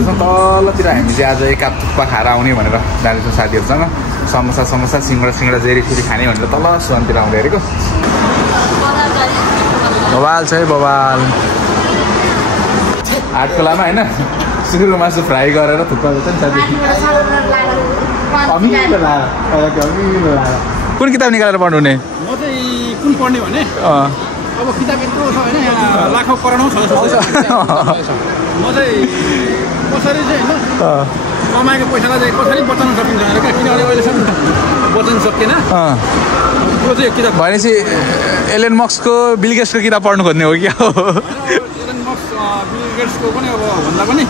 गर्दैछौँ। तलतिर हामी चाहिँ आज एक थुक्पा खाएर आउने भनेर जाँदैछौँ साथीहरूसँग। समोसा सिङ्गडा जेरी फेरि खाने भनेर तल सुनतिर आउँदै हेरेको। बवाल छ है बवाल। आटकोलामा होइन सुँगुरको मासु फ्राई गरेर थुक्पा हुन्छ नि साथी। कुन किताब निकालेर पढ्नुहुने? म चाहिँ कुन पढ्ने भने अब किताब यत्रो छ होइन, यहाँ लाखौँ करोडौँ छ। म चाहिँ कसरी चाहिँ होइन कमाएको पैसालाई चाहिँ कसरी बचाउन सकिन्छ भनेर क्या, किनभने अहिलेसम्म बचाउन सकिएन। त्यो चाहिँ किताब भनेपछि एलन मस्कको बिल गेट्सको किताब पढ्नु खोज्ने हो क्या? एलन मस्क बिल गेट्सको पनि अब भन्दा पनि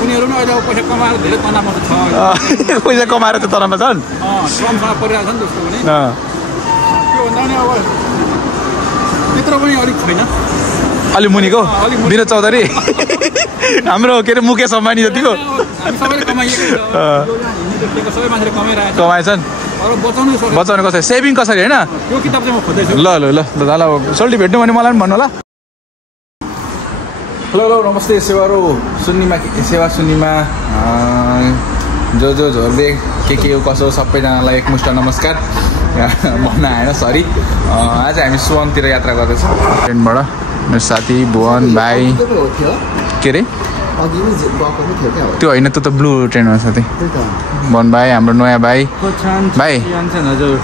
उनीहरू पनि अहिले अब पैसा कमाएर धेरै तनावमा छ। पैसा कमाएर त तनावमा छन्, श्रमसँग परिरहेको छ नि त्यसको पनि। त्यो भन्दा पनि अब त्यत्रो पनि अलिक छैन। अलिक मुनिको विनोद चौधरी हाम्रो के अरे मुकेश अम्बानी जतिको कमाएछन्। बचाउनु कसरी, सेभिङ कसरी होइन? त्यो किताब चाहिँ म खोज्दैछु। ल सोल्टी भेट्नु भने मलाई पनि भन्नु होला। हेलो नमस्ते सेवा सुन्नीमा जो झोर्बे के हो कसो सबैजनालाई एकमुष्ट नमस्कार भन्न आएन, सरी। आज हामी सुवनतिर यात्रा गर्दैछौँ ट्रेनबाट। मेरो साथी भुवन भाइ के अरे त्यो होइन, त्यो त ब्लू ट्रेन हो साथी। भुवन भाइ हाम्रो नयाँ भाइ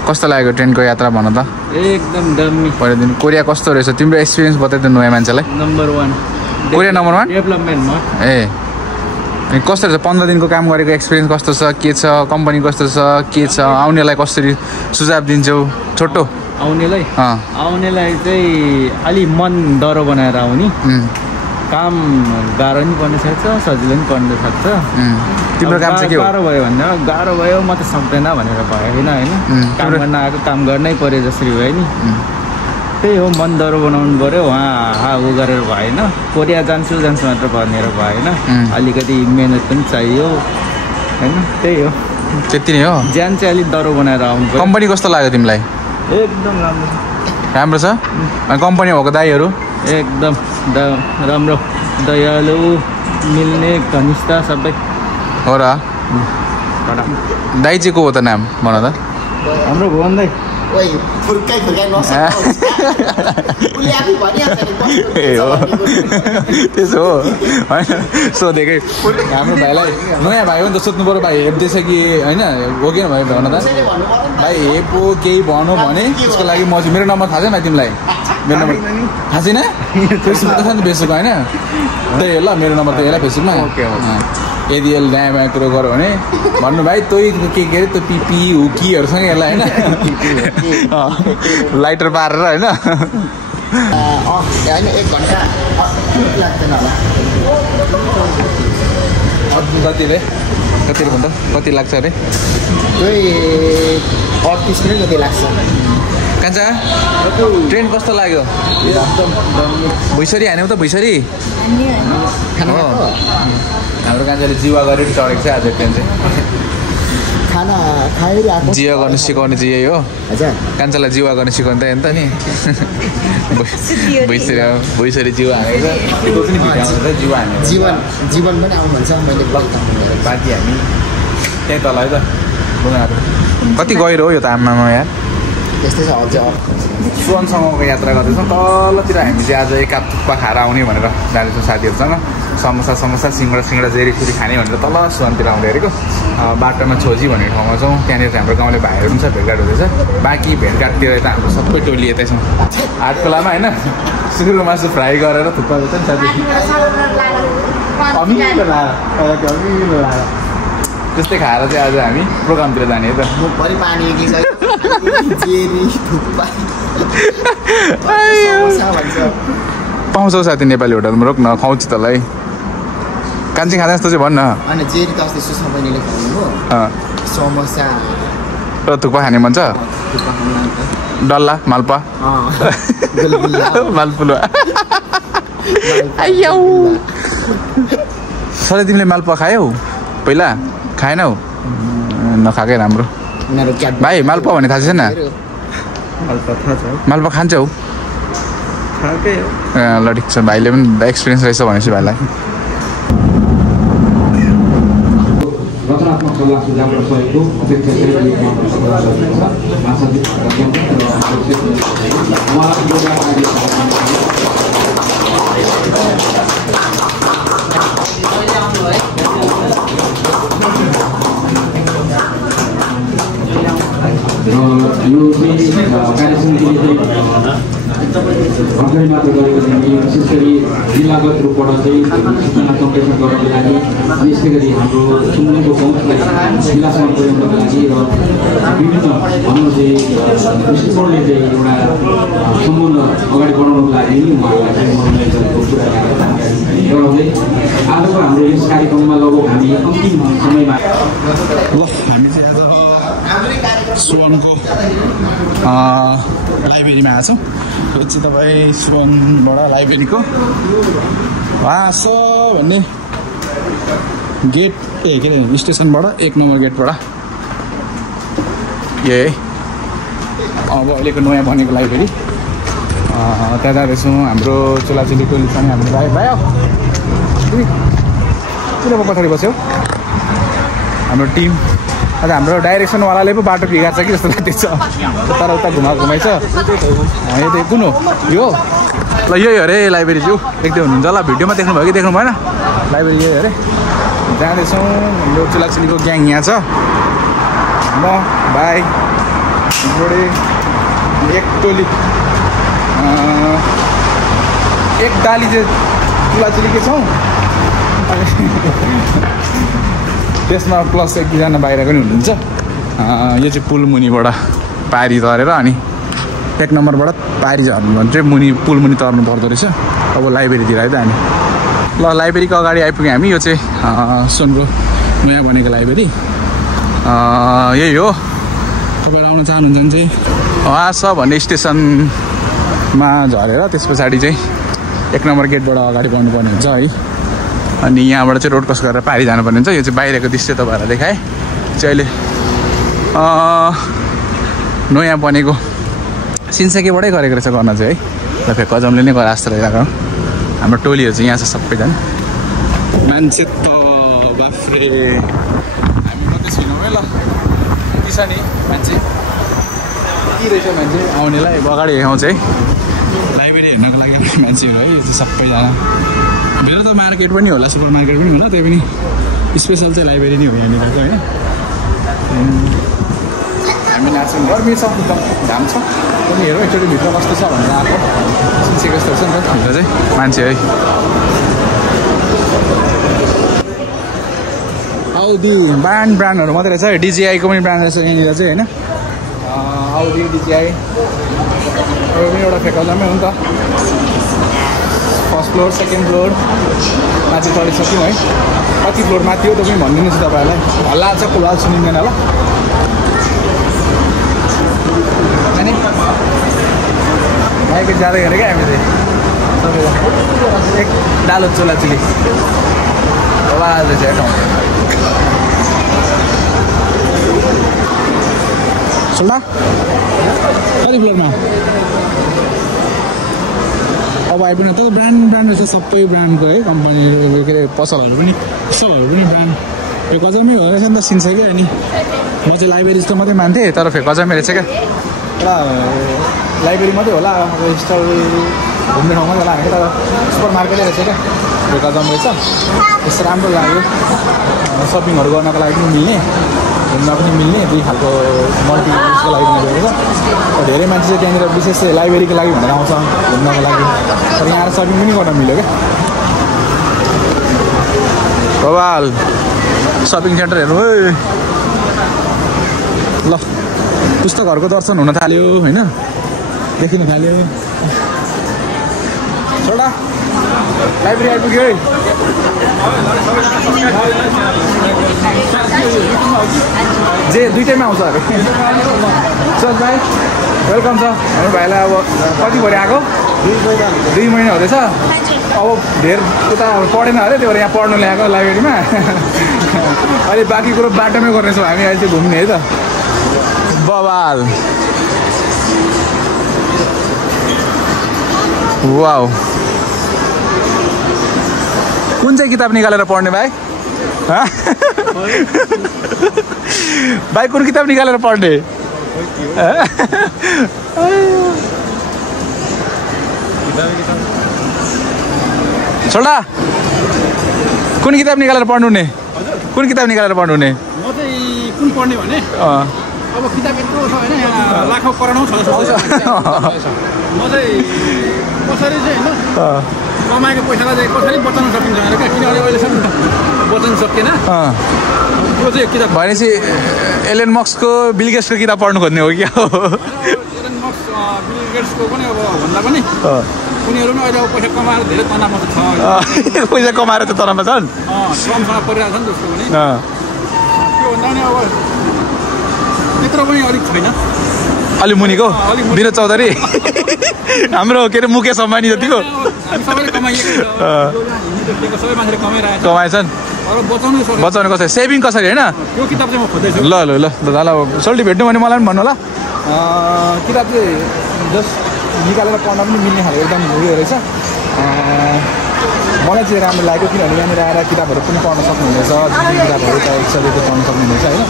कस्तो लाग्यो ट्रेनको यात्रा भन त? एकदम दामी। पहिलो दिन कोरिया कस्तो रहेछ तिम्रो एक्सपिरियन्स बताइदिनु नयाँ मान्छेलाई। Number 1 Korea number 1 डेभलपमेन्टमा। ए अनि कस्तो रहेछ 15 दिनको काम गरेको एक्सपिरियन्स कस्तो छ, के छ, कम्पनी कस्तो छ, के छ, आउनेलाई कसरी सुझाव दिन्छौ? छोटो आउनेलाई चाहिँ अलि मन डरो बनाएर आउने। काम गाह्रो नि पर्न सक्छ, सजिलो नि पर्न सक्छ। तिम्रो काम चाहिँ के हो? गाह्रो भयो म त सक्दैन भनेर भएन होइन, काम गर्न आएको काम गर्नै पर्यो जसरी भयो नि। त्यही हो, मन डरो बनाउनु पऱ्यो। उहाँ ऊ गरेर भएन, कोरिया जान्छु मात्र भनेर भएन, अलिकति मिहिनेत पनि चाहियो होइन। त्यही हो, त्यति नै हो। ज्यान चाहिँ अलिक डरो बनाएर आउनु पर्यो। कम्पनी कस्तो लाग्यो तिमीलाई? एकदम राम्रो छ। अनि कम्पनी भएको दाइहरू एकदम राम्रो, दयालु, मिल्ने, घनिष्ठ सबै हो र। दाइ चाहिँ को हो त नाम भन त? हाम्रो भुवन दाइ। त्यसो हो होइन, सोधेकै। हाम्रो भाइलाई नयाँ भाइ हो नि त, सोध्नु पऱ्यो भाइ हेप्दैछ कि होइन, हो कि भयो भन त भाइ। हेप हो केही भनौँ भने त्यसको लागि म मेरो नम्बर थाहा छैन तिमीलाई? मेरो नम्बर थाहा छैन? फेसबुकमा छ नि फेसबुक होइन, त्यही हो ल मेरो नम्बर त यसलाई फेसबुकमा। यदि यसले नयाँ नयाँ कुरो गऱ्यो भने भन्नु भाइ तै के अरे त्यो पिपी हुकीहरूसँग यसलाई होइन लाइटर पारेर होइन। 1 घन्टा लाग्दैन होला। कति अरे भन्दा कति लाग्छ अरे? 38 मिनट जति लाग्छ। कान्छा ट्रेन कस्तो लाग्यो? भुइँसरी हान्यौ त? भुइँसरी हाम्रो कान्छाले जिवा गरेर चढेको छ आज ट्रेन चाहिँ। खाना खाइरहेको जिवा गर्नु सिकाउने चाहिँ यही हो। हजुर कान्छालाई जिवा गर्न सिकाउनु त नि। भुइँसरी जिवा हानेको जिवा हाने जीवन पनि आउनु भन्छ। मैले बाँकी हामी त्यहीँ तल है त कति गहिरो हो यो त आमामा यार। त्यस्तै छ अझ। सुवनसँगको यात्रा गर्दैछौँ। तलतिर हामी चाहिँ आज एक थुक्पा खाएर आउने भनेर जाँदैछौँ साथीहरूसँग। समोसा सिङ्गडा जेरी फेरि खाने भनेर तल सुवनतिर आउँदै हेरेको। बाटोमा छोजी भन्ने ठाउँमा छौँ, त्यहाँनिर हाम्रो गाउँले भाइहरू पनि छ, भेटघाट हुँदैछ। बाँकी भेटघाटतिर यता हाम्रो सबै टोली यतै छौँ। आटकोलामा होइन सुँगुरको मासु फ्राई गरेर थुक्पा हुन्छ नि साथी। त्यस्तै खाएर चाहिँ आज हामी प्रोग्रामतिर जाने त। पाउँछौ साथी नेपाली होटलमा, रोक्न खुवाउँछु तँलाई। कान्छी खाँदा जस्तो चाहिँ भन्न। र थुक्पा खाने मन छ? डल्ला मालपा मालपुलुवा। सधैँ तिमीले मालपुवा खायौ पहिला? खाएनौ? नखाएकै राम्रो। भाइ मालपुवा भन्ने थाहा छैन? मालपुवा खान्छौ? ल ठिक छ, भाइले पनि एक्सपिरियन्स रहेछ भनेपछि भाइलाई। सकारात्मक सल्लाह सुझाव र सहयोगको अपेक्षा गरिरहेको यो कार्यसमितिले भर्खरै मात्र गरेको निम्ति विशेष गरी जिल्लागत रूपबाट चाहिँ सूचना सम्प्रेषण गर्नको लागि अनि यसै गरी हाम्रो सुन्नेको पहुँचलाई जिल्लासम्म पुर्याउनको लागि र विभिन्न भनौँ चाहिँ दृष्टिकोणले चाहिँ एउटा सम्बन्ध अगाडि बढाउनको लागि नै उहाँहरूलाई चाहिँ मनोरञ्जनको कुरा गराउँदै आजको हाम्रो यस कार्यक्रममा लगभग हामी अन्तिम समयमा ल हामी चाहिँ आज सुवनको लाइब्रेरीमा आएको छौँ। यो चाहिँ तपाईँ सुवनबाट लाइब्रेरीको वास भन्ने गेट के अरे स्टेसनबाट 1 नम्बर गेटबाट ए अब अहिलेको नयाँ बनेको लाइब्रेरी त्यहाँ जाँदैछौँ। हाम्रो चुलाचुली टोली छ नि हाम्रो भाइ भाइ किन पछाडि बस्यो हाम्रो टिम। आज हाम्रो डाइरेक्सनवालाले पो बाटो बिगार्छ कि जस्तो लाग्दैछ तर उता घुमाइ छ। यो चाहिँ कुन हो यो ल यही अरे लाइब्रेरी चाहिँ देख्दै हुनुहुन्छ ल भिडियोमा देख्नुभयो कि देख्नु भएन लाइब्रेरी यही अरे। जाँदैछौँ हाम्रो चुलाचुलीको ग्याङ यहाँ छ म भाइ जोडे एक टोली एक डाली चाहिँ चुलाचुलीकै छौँ त्यसमा प्लस एकजना बाहिर पनि हुनुहुन्छ। यो चाहिँ पुल मुनिबाट पारी तरेर अनि 1 नम्बरबाट पारी झर्नु भने चाहिँ मुनि पुल मुनि तर्नु पर्दो रहेछ। अब लाइब्रेरीतिर आयो त हामी ल लाइब्रेरीको अगाडि आइपुग्यौँ हामी। यो चाहिँ सुनको नयाँ बनेको लाइब्रेरी यही हो। तपाईँहरू आउन चाहनुहुन्छ भने चाहिँ वास भन्ने स्टेसनमा झरेर त्यस पछाडि चाहिँ 1 नम्बर गेटबाट अगाडि बढ्नुपर्ने हुन्छ है। अनि यहाँबाट चाहिँ रोड क्रस गरेर पारी जानुपर्ने हुन्छ। यो चाहिँ बाहिरको दृश्य तपाईँहरूलाई देखाएँ चाहिँ अहिले नयाँ बनेको सिन्सेकीबाटै गरेको रहेछ गर्न चाहिँ है। र फेरि कजमले नै गरे जस्तो लागिरहेको हाम्रो टोलीहरू चाहिँ यहाँ छ सबैजना मान्छे त बाफ्रे हामी मात्रै छैनौँ है ल यति छ नि मान्छे के रहेछ मान्छे आउनेलाई अगाडि आउँछ है लाइब्रेरी हेर्नको लागि मान्छेहरू है। यो चाहिँ सबैजना मेरो त मार्केट पनि होला सुपर मार्केट पनि होला त्यही पनि स्पेसल चाहिँ लाइब्रेरी नै हो यहाँनिर चाहिँ होइन। हामी नाच्छौँ गर्मी छ एकदम घाम छ पनि हेरौँ एकचोटि भित्र कस्तो छ भनेर आएको सिन्से कस्तो रहेछ नि त भित्र चाहिँ मान्छे है। आउदी ब्रान्डहरू मात्रै रहेछ डिजिआईको पनि ब्रान्ड रहेछ यहाँनिर चाहिँ होइन। आउदी डिजिआई पनि एउटा फेकलामै हो नि त। फर्स्ट फ्लोर सेकेन्ड फ्लोर माथि चढिसक्यौँ है। कति फ्लोर माथि हो त्यो पनि भनिदिनुहोस् तपाईँहरूलाई हल्ला छ पुलाल सुनिँदैन ल। अनि बाइक जाँदै गरेँ क्या हामी चाहिँ सबैजना एक डालो चुलाचुली आवाज चाहिँ ठाउँ सुन्दा कति फ्लोरमा अब आइपुग्नु तर ब्रान्ड रहेछ सबै ब्रान्डको है कम्पनीहरू के अरे पसलहरू पनि ब्रान्ड फेरि गजमै हो रहेछ नि त सिन्छ क्या। अनि म चाहिँ लाइब्रेरी जस्तो मात्रै मान्थेँ तर फेरि गजमै रहेछ क्या। एउटा लाइब्रेरी मात्रै होला अब स्टल घुम्ने ठाउँ मात्रै होला हामी तर सुपर मार्केटै रहेछ क्या। फेरि गजम रहेछ यस्तो राम्रो लाग्यो सपिङहरू गर्नको लागि पनि मिल्ने घुम्न पनि मिल्ने दुई खालको मल्टी युजको लागि बनाइदिएको छ। धेरै मान्छे चाहिँ त्यहाँनिर विशेष चाहिँ लाइब्रेरीको लागि भनेर आउँछ घुम्नको लागि तर यहाँ आएर सपिङ पनि गर्न मिल्यो क्या। बवाल सपिङ सेन्टरहरू ल पुस्तकहरूको दर्शन हुन थाल्यो होइन देखिन थाल्यो। छोडा लाइब्रेरी आइपुग्यो है जे दुइटैमा आउँछ अरे सर भाइ वेलकम छ हाम्रो भाइलाई। अब कति भरि आएको 2 महिना हुँदैछ अब धेर उता पढेन अरे त्यो भएर यहाँ पढ्नु ल्याएको लाइब्रेरीमा अहिले बाँकी कुरो बाटोमै गर्नेछौँ हामी अहिले चाहिँ घुम्ने है त। बवाल वाउ कुन चाहिँ किताब निकालेर पढ्ने भाइ भाइ कुन किताब निकालेर पढ्ने छोडा कुन किताब निकालेर पढ्नु ने कुन किताब निकालेर पढ्नु ने म चाहिँ कुन पढ्ने भने अब किताब यत्रो छ होइन यहाँ लाखौँ करोडौँ छ म चाहिँ कसरी चाहिँ होइन कमाएको पैसालाई चाहिँ कसरी बचाउन सकिन्छ भनेर क्या किनभने अहिलेसम्म बचाउन सकिएन त्यो चाहिँ किताब भनेपछि एलन मस्कको बिल गेट्सको किताब पढ्नु खोज्ने हो क्या एलन मस्क बिल गेट्सको पनि अब भन्दा पनि उनीहरू पनि अहिले अब पैसा कमाएर धेरै तनावमा छ पैसा कमाएर त तनावमा छन् श्रमसँग परिरहेको छ नि त्यसको पनि त्यो भन्दा पनि अब त्यत्रो पनि अलिक छैन अलि मुनिको विनोद चौधरी हाम्रो के अरे मुकेश अम्बानी जतिको कमाएछन् बचाउनु कसरी सेभिङ कसरी होइन त्यो किताब चाहिँ म खोज्दैछु ल ल ल ल सोल्टी भेट्नु भने मलाई पनि भन्नु होला किताब चाहिँ जस्ट निकालेर पढ्न पनि मिल्ने खालको एकदम उयो रहेछ मलाई चाहिँ राम्रो लाग्यो किनभने यहाँनिर आएर किताबहरू पनि पढ्न सक्नुहुनेछ किताबहरू त एक्सर्टहरू पढ्न सक्नुहुनेछ होइन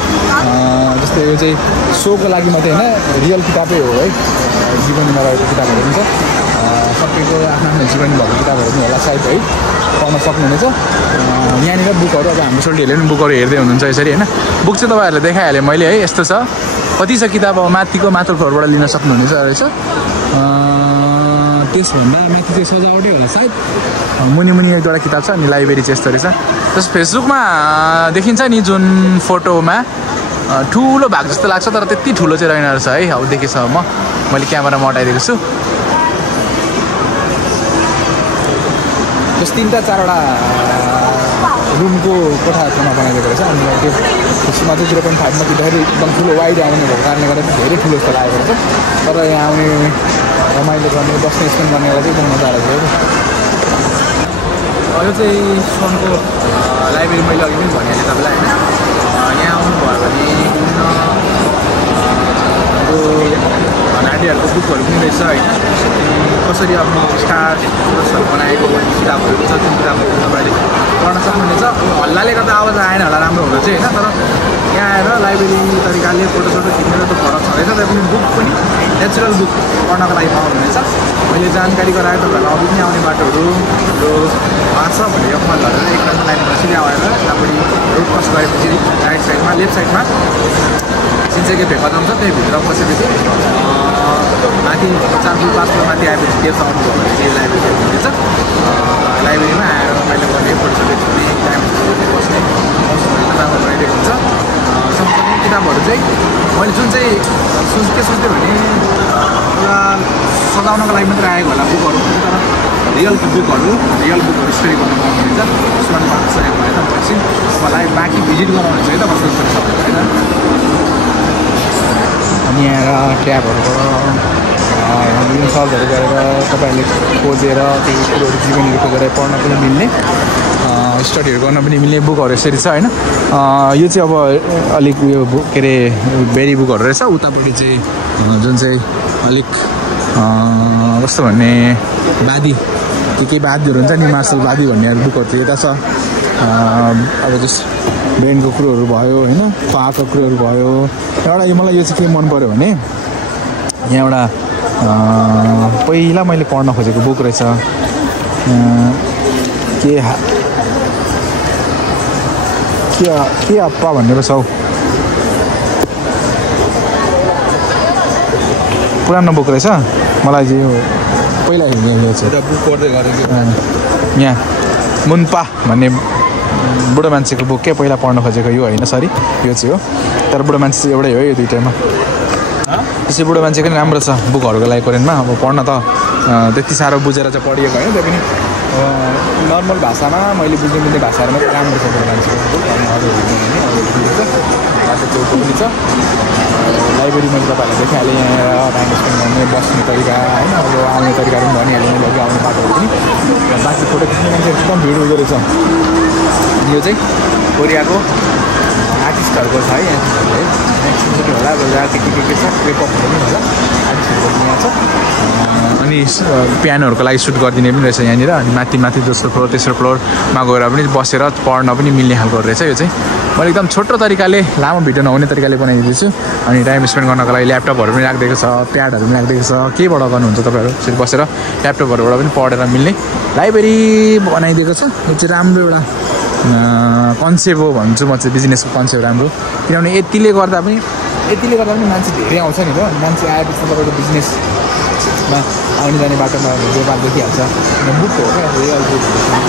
जस्तै यो चाहिँ सोको लागि मात्रै होइन रियल किताबै हो है जीवनीमा रहेको किताबहरू पनि छ सबैको आफ्नो आफ्नो जीवनी भएको किताबहरू पनि होला सायद है पढ्न सक्नुहुनेछ यहाँनिर बुकहरू अब हाम्रो सोल्टीहरूले पनि बुकहरू हेर्दै हुनुहुन्छ यसरी होइन बुक चाहिँ तपाईँहरूलाई देखाइहालेँ मैले है यस्तो छ कति छ किताब अब माथिको माथिल्लो फ्लोरबाट लिन सक्नुहुनेछ रहेछ त्यसभन्दा माथि चाहिँ सजावटै होला सायद मुनि मुनि एक दुईवटा किताब छ अनि लाइब्रेरी चाहिँ यस्तो रहेछ जस फेसबुकमा देखिन्छ नि जुन फोटोमा ठुलो भाग जस्तो लाग्छ तर त्यति ठुलो चाहिँ रहेन रहेछ है अब देखेसम्म मैले क्यामेरामा हटाइदिएको छु जस्तो 3-4वटा रुमको कोठाहरूमा बनाइदिएको रहेछ अनि त्यो त्यसमा चाहिँ 0.5मा किन्दाखेरि एकदम ठुलो वाइड आउने भएको कारणले गर्दा धेरै ठुलो जस्तो लागेको रहेछ तर यहाँ आउने रमाइलो गर्ने बस्ने स्पेन्ड गर्नेलाई चाहिँ एकदम मजा आएको थियो यो चाहिँ सोनको लाइब्रेरी मैले अघि पनि भनिहालेँ तपाईँलाई होइन यहाँ आउनुभयो भने नानीहरूको बुकहरू पनि रहेछ होइन कसरी आफ्नो स्टार्सहरू बनाएको किताबहरू छ जुन किताबहरू तपाईँले पढ्न सक्नुहुनेछ हल्लाले गर्दा आवाज आएन होला राम्रो हुन चाहिँ होइन तर यहाँ आएर लाइब्रेरी तरिकाले फोटोसोटो खिच्नेर त फरक छँदैछ तर पनि बुक पनि नेचुरल बुक पढ्नको लागि पाउनुहुनेछ मैले जानकारी गराएँ तपाईँहरूलाई अघि पनि आउने बाटोहरू यो आछ भने यो कमान झरेर एक लाइन लाइनमा सिधै आएर राम्ररी रोड क्रस गरेपछि राइट साइडमा लेफ्ट साइडमा सिन्चेको भेका जान्छ त्यही भित्र पसेपछि माथि 4 फुट 5 फुट माथि आएपछि गेट आउनुभयो भने चाहिँ लाइब्रेरी हुनेछ लाइब्रेरीमा आएर रमाइलो गर्ने फोटोसोटो खिच्ने टाइमहरू बस्ने मौसमहरू राम्रो भइरहेको हुन्छ सँगसँगै किताबहरू चाहिँ मैले जुन चाहिँ के सोच्थेँ भने एउटा सजाउनको लागि मात्रै आएको होला बुकहरू तर रियल बुकहरू स्टडी गर्न पाउनुहुन्छ त्यसमा भाषाहरू भएन भनेपछि मलाई बाँकी भिजिट गराउने चाहिँ त कस्तो सक्छ होइन अनि यहाँ ट्याबहरूबाट सर्चहरू गरेर तपाईँहरूले खोजेर त्यो कुरोहरू जीवनीहरू खोजेर पढ्न पनि मिल्ने स्टडीहरू गर्न पनि मिल्ने बुकहरू यसरी छ होइन यो चाहिँ अब अलिक उयो बुक के अरे बेरी बुकहरू रहेछ उतापट्टि चाहिँ जुन चाहिँ अलिक कस्तो भन्ने बादी के बादीहरू हुन्छ नि मार्सल बादी भन्ने बुकहरू चाहिँ यता छ अब जस्ट ब्रेनको कुरोहरू भयो होइन पाहाडको कुरोहरू भयो एउटा यो मलाई यो चाहिँ के मन पऱ्यो भने यहाँ एउटा पहिला मैले पढ्न खोजेको बुक रहेछ के हप्पा भन्ने पो छ हौ पुरानो बुक रहेछ मलाई चाहिँ यो पहिला हेर्ने चाहिँ बुक पढ्दै गरेको यहाँ मुन्पा भन्ने बुढो मान्छेको बुक के पहिला पढ्न खोजेको यो होइन सरी यो चाहिँ हो तर बुढो मान्छे चाहिँ एउटै हो यो दुइटैमा त्यसै बुढो मान्छेको नि राम्रो छ बुकहरूको लागि कोरियनमा अब पढ्न त त्यति साह्रो बुझेर चाहिँ पढिएको होइन त्यो पनि नर्मल भाषामा मैले बुझ्ने मिल्ने भाषाहरूमा राम्रो छ बुढो मान्छेको बुक अरू त्यो पनि छ लाइब्रेरी मैले तपाईँहरूलाई देखाइहालेँ यहाँ टाइम स्पेन्ड गर्ने बस्ने तरिका होइन अब आउने तरिकाहरू पनि भनिहालेँ मैले अघि आउने बाटोहरू पनि बाँकी फोटो खिच्ने मान्छेहरू एकदम भिड हुँदो रहेछ यो चाहिँ कोरियाको आर्टिस्ट किड्सहरूको छ है यहाँ चिजहरू होला के छ पेपरहरू पनि होला आर्टिस्टहरूको पनि यहाँ छ अनि पियानोहरूको लागि सुट गरिदिने पनि रहेछ यहाँनिर अनि माथि दोस्रो फ्लोर तेस्रो फ्लोरमा गएर पनि बसेर पढ्न पनि मिल्ने खालको रहेछ यो चाहिँ मैले एकदम छोटो तरिकाले लामो भिडियो नहुने तरिकाले बनाइदिँदैछु अनि टाइम स्पेन्ड गर्नको लागि ल्यापटपहरू पनि राखिदिएको छ प्याडहरू पनि राखिदिएको छ केबाट गर्नुहुन्छ तपाईँहरू यसरी बसेर ल्यापटपहरूबाट पनि पढेर मिल्ने लाइब्रेरी बनाइदिएको छ यो चाहिँ राम्रो एउटा कन्सेप्ट हो भन्छु म चाहिँ बिजनेसको कन्सेप्ट राम्रो किनभने यतिले गर्दा पनि मान्छे धेरै आउँछ नि त मान्छे आएपछि तपाईँको बिजनेसमा आउने जाने बाटोमा व्यापार देखिहाल्छ बुक हो क्या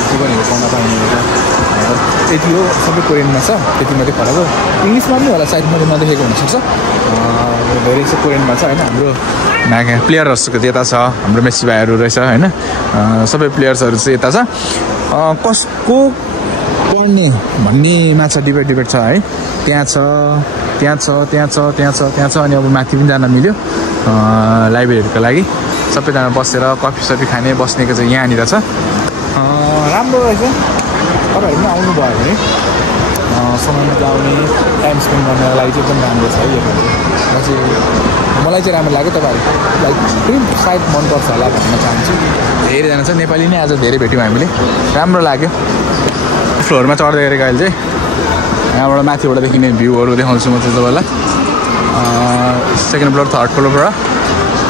जीवनहरू पढ्न पाइने यति हो सबै कोरियनमा छ त्यति मात्रै फरक हो इङ्ग्लिसमा पनि होला सायद मैले नदेखेको हुनसक्छ धेरै चाहिँ कोरियनमा छ होइन हाम्रो प्लेयर्सको यता छ हाम्रो मेस्सी भाइहरू रहेछ होइन सबै प्लेयर्सहरू चाहिँ यता छ कसको पढ्ने भन्नेमा छ डिबेट छ है त्यहाँ छ अनि अब माथि पनि जान मिल्यो लाइब्रेरीहरूको लागि सबैजना बसेर कफी सफी खाने बस्नेको चाहिँ यहाँनिर छ राम्रो रहेछ तपाईँहरू पनि आउनुभयो भने समयमा आउने टाइम स्पेन्ड गर्नको लागि चाहिँ एकदम राम्रो छ है यो मलाई चाहिँ राम्रो लाग्यो तपाईँहरूलाई पनि सायद मनपर्छ होला भन्न चाहन्छु धेरैजना छ नेपाली नै आज धेरै भेट्यौँ हामीले राम्रो लाग्यो फ्लोरमा चढ्दै गरेको अहिले चाहिँ यहाँबाट माथिबाट देखिने भ्यूहरू देखाउँछु म चाहिँ तपाईँलाई सेकेन्ड फ्लोर थर्ड फ्लोरबाट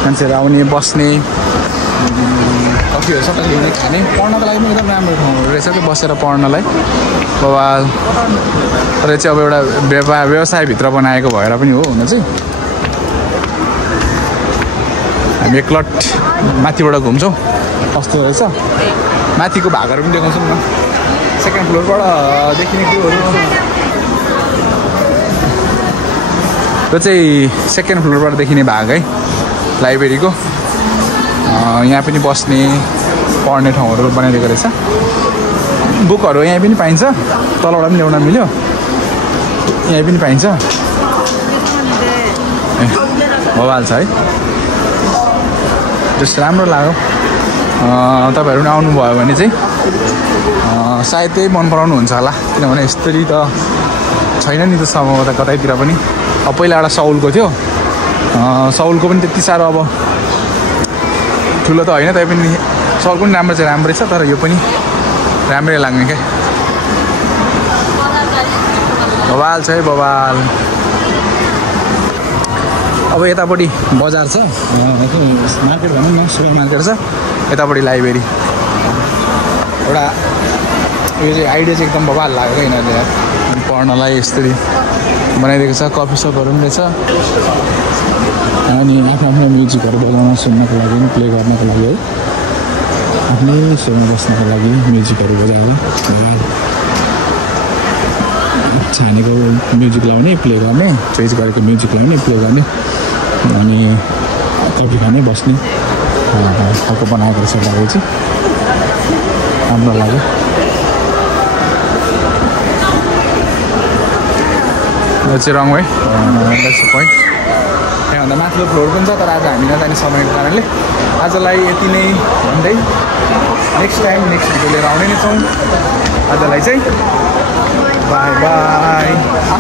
मान्छेहरू आउने बस्ने कफीहरू सबै लिने खाने पढ्नको लागि पनि एकदम राम्रो ठाउँ रहेछ कि बसेर पढ्नलाई बवाल तर चाहिँ अब एउटा व्यवसायभित्र बनाएको भएर पनि हो हुन चाहिँ हामी एकलट माथिबाट घुम्छौँ कस्तो रहेछ माथिको भागहरू पनि देखाउँछौँ न सेकेन्ड फ्लोरबाट देखिने भ्यूहरू यो चाहिँ सेकेन्ड फ्लोरबाट देखिने भाग है लाइब्रेरीको यहाँ पनि बस्ने पढ्ने ठाउँहरू बनाइदिएको रहेछ बुकहरू यहाँ पनि पाइन्छ तलबाट पनि ल्याउन मिल्यो यहाँ पनि पाइन्छ भवाल छ है जस्तो राम्रो लाग्यो तपाईँहरू पनि आउनुभयो भने चाहिँ सायद त्यही मन पराउनुहुन्छ होला किनभने यस्तरी त छैन नि त सम्भवतः कतैतिर पनि अब पहिला एउटा साउलको थियो साउलको पनि त्यति साह्रो अब ठुलो त होइन तैपनि साउलको पनि राम्रै छ तर यो पनि राम्रै लाग्ने क्या बवाल छ है बवाल अब यतापट्टि बजार छ मार्केट भनौँ न सुपर मार्केट छ यतापट्टि लाइब्रेरी एउटा यो चाहिँ आइडिया चाहिँ एकदम बवाल लाग्यो यिनीहरूले पढ्नलाई यस्तरी बनाइदिएको छ कफी सपहरू पनि रहेछ अनि आफ्नो म्युजिकहरू बजाउन सुन्नको लागि पनि प्ले गर्नको लागि है आफ्नै सेवा बस्नको लागि म्युजिकहरू बजाएर छानेको म्युजिक लाउने प्ले गर्ने चोइस गरेको म्युजिक लाउने प्ले गर्ने अनि कफी खाने बस्ने खालको बनाएको रहेछ लागि चाहिँ राम्रो लाग्यो यो चाहिँ रङ है द्याट्स द पोइन्ट यहाँभन्दा माथिल्लो फ्लोर पनि छ तर आज हामी नजाने समयको कारणले आजलाई यति नै भन्दै नेक्स्ट टाइम नेक्स्ट भिडियो लिएर आउने नै छौँ आजलाई चाहिँ बाई बाई 아,